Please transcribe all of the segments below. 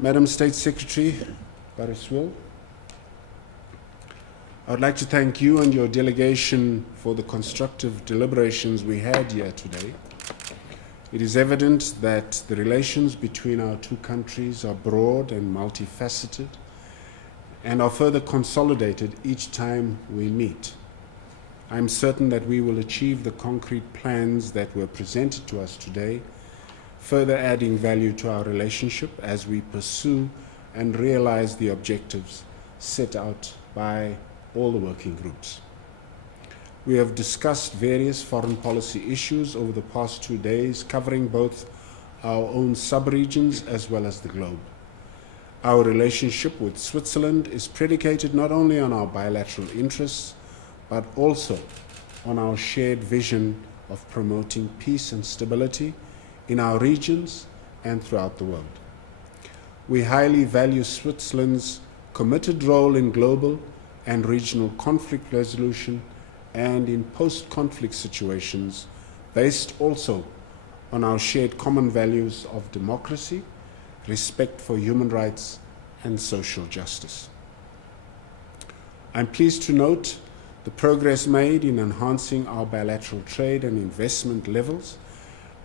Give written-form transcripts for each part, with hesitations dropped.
Madam State Secretary Luwellyn, I would like to thank you and your delegation for the constructive deliberations we had here today. It is evident that the relations between our two countries are broad and multifaceted and are further consolidated each time we meet. I am certain that we will achieve the concrete plans that were presented to us today, further adding value to our relationship as we pursue and realize the objectives set out by all the working groups. We have discussed various foreign policy issues over the past 2 days, covering both our own sub-regions as well as the globe. Our relationship with Switzerland is predicated not only on our bilateral interests, but also on our shared vision of promoting peace and stability in our regions and throughout the world. We highly value Switzerland's committed role in global and regional conflict resolution and in post-conflict situations, based also on our shared common values of democracy, respect for human rights, and social justice. I'm pleased to note the progress made in enhancing our bilateral trade and investment levels,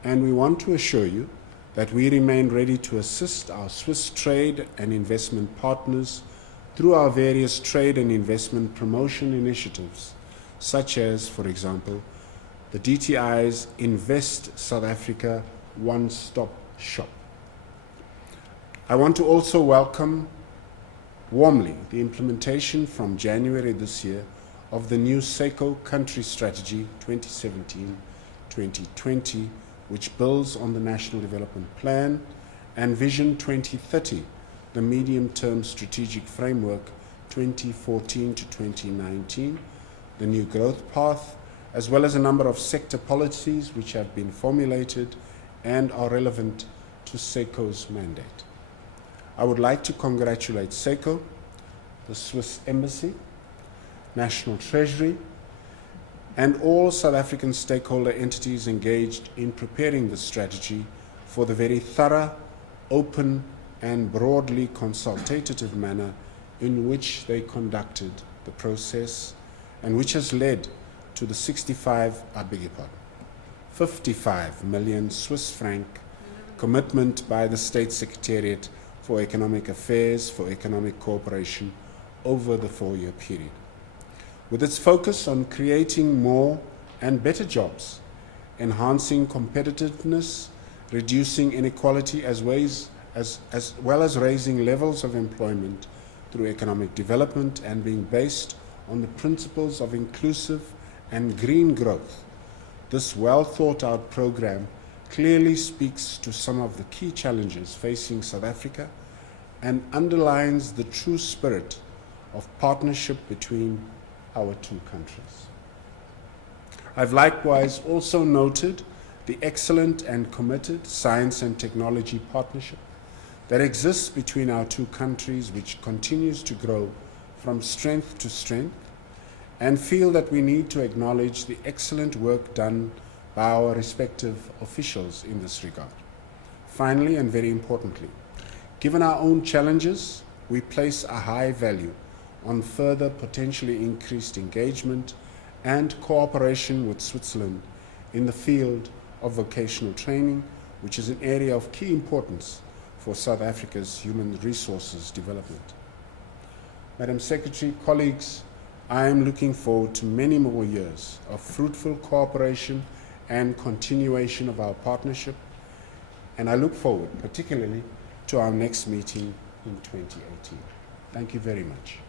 and we want to assure you that we remain ready to assist our Swiss trade and investment partners through our various trade and investment promotion initiatives, such as, for example, the DTI's Invest South Africa one-stop shop. I want to also welcome warmly the implementation from January this year of the new SECO Country Strategy 2017-2020, which builds on the National Development Plan and Vision 2030, the medium-term strategic framework 2014 to 2019, the new growth path, as well as a number of sector policies which have been formulated and are relevant to SECO's mandate. I would like to congratulate SECO, the Swiss Embassy, National Treasury, and all South African stakeholder entities engaged in preparing the strategy for the very thorough, open, and broadly consultative manner in which they conducted the process and which has led to the 55 million Swiss franc commitment by the State Secretariat for Economic Affairs for economic cooperation over the 4-year period. With its focus on creating more and better jobs, enhancing competitiveness, reducing inequality as well as raising levels of employment through economic development and being based on the principles of inclusive and green growth, this well-thought-out program clearly speaks to some of the key challenges facing South Africa and underlines the true spirit of partnership between our two countries. I've likewise also noted the excellent and committed science and technology partnership that exists between our two countries, which continues to grow from strength to strength, and feel that we need to acknowledge the excellent work done by our respective officials in this regard. Finally, and very importantly, given our own challenges, we place a high value on further potentially increased engagement and cooperation with Switzerland in the field of vocational training, which is an area of key importance for South Africa's human resources development. Madam Secretary, colleagues, I am looking forward to many more years of fruitful cooperation and continuation of our partnership, and I look forward particularly to our next meeting in 2018. Thank you very much.